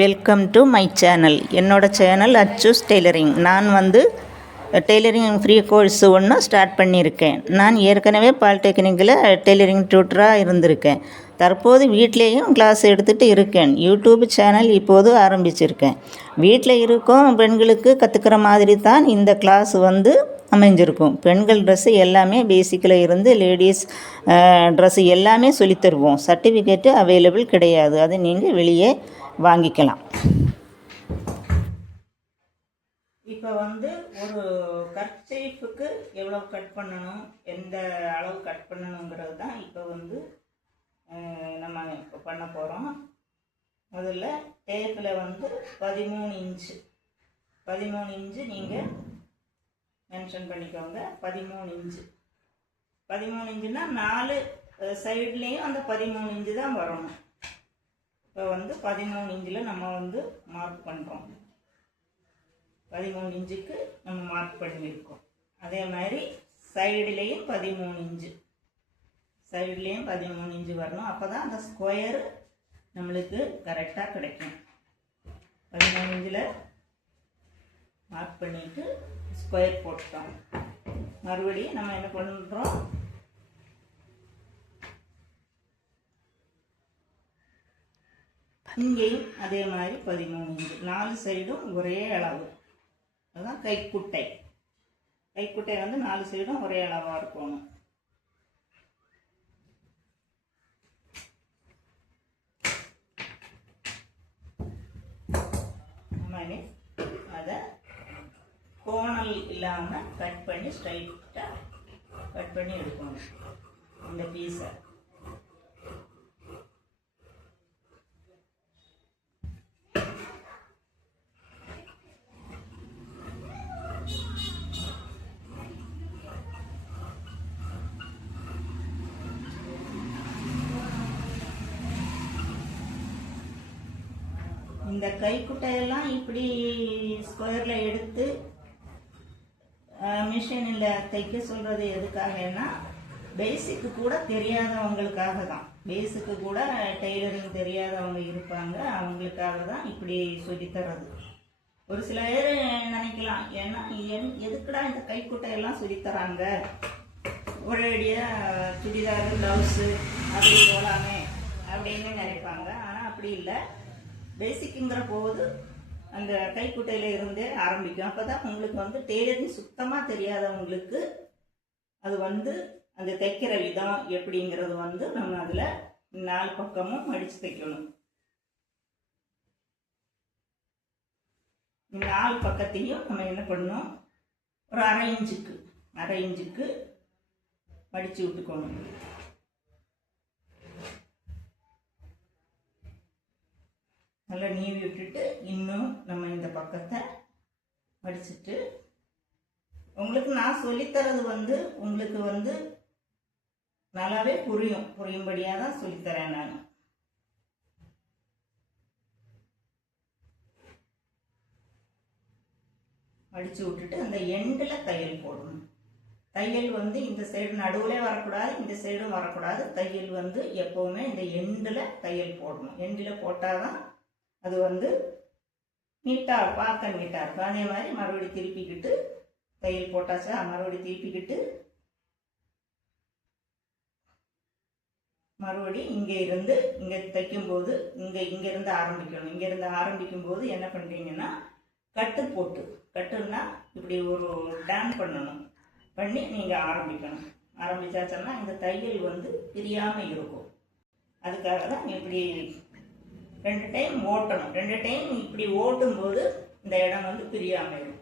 Welcome to my channel. என்னோட channel அச்சூஸ் tailoring. நான் tailoring free course ஒன்று ஸ்டார்ட் பண்ணியிருக்கேன். நான் ஏற்கனவே பாலிடெக்னிக்கில் டெய்லரிங் டியூட்டராக இருந்திருக்கேன். தற்போது வீட்டிலேயும் கிளாஸ் எடுத்துகிட்டு இருக்கேன். யூடியூப் சேனல் இப்போது ஆரம்பிச்சிருக்கேன். வீட்டில் இருக்கும் பெண்களுக்கு கற்றுக்கிற மாதிரி தான் இந்த கிளாஸ் அமைஞ்சிருக்கும். பெண்கள் ட்ரெஸ்ஸு எல்லாமே பேசிக்கில் இருந்து லேடிஸ் ட்ரெஸ்ஸு எல்லாமே சொல்லித்தருவோம். சர்டிஃபிகேட்டு அவைலபிள் கிடையாது. அது நீங்கள் வெளியே வாங்கிக்கலாம். இப்போ ஒரு கர்ச்சீஃபுக்கு எவ்வளோ கட் பண்ணணும், எந்த அளவு கட் பண்ணணுங்கிறது தான் இப்போ நம்ம இப்போ பண்ண போகிறோம். முதல்ல டேப்பில் 13 இன்ச்சு நீங்கள் மென்ஷன் பண்ணிக்கோங்க. 13 இன்ச்சுன்னா 4 சைட்லேயும் அந்த 13 இன்ச்சு தான் வரணும். இப்போ 13 இன்ச்சில் நம்ம மார்க் பண்ணுறோம். 13 இன்ச்சுக்கு நம்ம மார்க் பண்ணியிருக்கோம். அதே மாதிரி சைடுலேயும் 13 இன்ச்சு, சைட்லேயும் 13 இன்ச்சு வரணும். அப்போ தான் அந்த ஸ்கொயரு நம்மளுக்கு கரெக்டாக கிடைக்கும். 13 இன்ச்சில் மார்க் பண்ணிவிட்டு ஸ்கொயர் போட்டோம். மறுபடியும் நம்ம என்ன பண்ணுறோம், இங்கேயும் அதே மாதிரி 13 இன்ச்சு, 4 சைடும் ஒரே அளவு. அதுதான் கைக்குட்டை. கைக்குட்டை 4 சைடும் ஒரே அளவாக இருக்கணும். நம்ம அதை கோணல் இல்லாமல் கட் பண்ணி ஸ்ட்ரைட்டாக கட் பண்ணி எடுக்கணும் இந்த பீஸை. இந்த கைக்குட்டையெல்லாம் இப்படி ஸ்கொயரில் எடுத்து மிஷினில் தைக்க சொல்கிறது எதுக்காகனா, பேசிக்கு கூட தெரியாதவங்களுக்காக தான். பேசிக்கு கூட டெய்லரிங் தெரியாதவங்க இருப்பாங்க, அவங்களுக்காக தான் இப்படி சொல்லித்தர்றது. ஒரு சில பேர் நினைக்கலாம், ஏன்னா எதுக்குடா இந்த கைக்குட்டையெல்லாம் சொல்லித்தராங்க, ஒரேடியாக சுடிதார் ப்ளவுஸு அப்படி போகலாமே அப்படின்னு நினைப்பாங்க. ஆனால் அப்படி இல்லை. பேசிக்குங்கிற போது அந்த கைக்குட்டையில் இருந்தே ஆரம்பிக்கும். அப்போ தான் உங்களுக்கு டெய்லரிங் சுத்தமாக தெரியாதவங்களுக்கு அது அந்த தைக்கிற விதம் எப்படிங்கிறது நம்ம அதில் 4 பக்கமும் மடித்து தைக்கணும். 4 பக்கத்தையும் நம்ம என்ன பண்ணணும், ஒரு அரை இன்ச்சுக்கு மடித்து விட்டுக்கணும். நல்லா நீவி விட்டுட்டு இன்னும் நம்ம இந்த பக்கத்தை மடிச்சுட்டு, உங்களுக்கு நான் சொல்லித்தரது உங்களுக்கு நல்லாவே புரியும்படியாக தான் சொல்லித்தரேன் நான். மடித்து விட்டுட்டு அந்த எண்டில் தையல் போடணும். தையல் இந்த சைடு நடுவில் வரக்கூடாது, இந்த சைடும் வரக்கூடாது. தையல் எப்போவுமே இந்த எண்டில் தையல் போடணும். எண்டில் போட்டால் தான் அது நீட்டாக பார்க்க நீட்டாக இருக்கும். அதே மாதிரி மறுபடியும் திருப்பிக்கிட்டு தையல் போட்டாச்சா, மறுபடியும் திருப்பிக்கிட்டு மறுபடியும் இங்கே தைக்கும்போது இங்கேருந்து ஆரம்பிக்கணும். இங்கேருந்து ஆரம்பிக்கும்போது என்ன பண்ணுறீங்கன்னா, கட்டுன்னா இப்படி ஒரு டான் பண்ணணும். பண்ணி நீங்கள் ஆரம்பிக்கணும். ஆரம்பிச்சாச்சுன்னா இந்த தையல் பிரியாமல் இருக்கும். அதுக்காக தான் இப்படி 2 டைம் ஓட்டணும். 2 டைம் இப்படி ஓட்டும்போது இந்த இடம் பிரியாமல் இருக்கும்.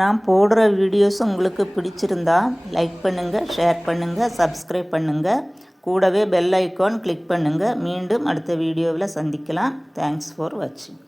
நான் போடுற வீடியோஸ் உங்களுக்கு பிடிச்சிருந்தா லைக் பண்ணுங்கள், ஷேர் பண்ணுங்கள், சப்ஸ்கிரைப் பண்ணுங்கள். கூடவே பெல் ஐக்கான் கிளிக் பண்ணுங்கள். மீண்டும் அடுத்த வீடியோவில் சந்திக்கலாம். தேங்க்ஸ் ஃபார் வாட்சிங்.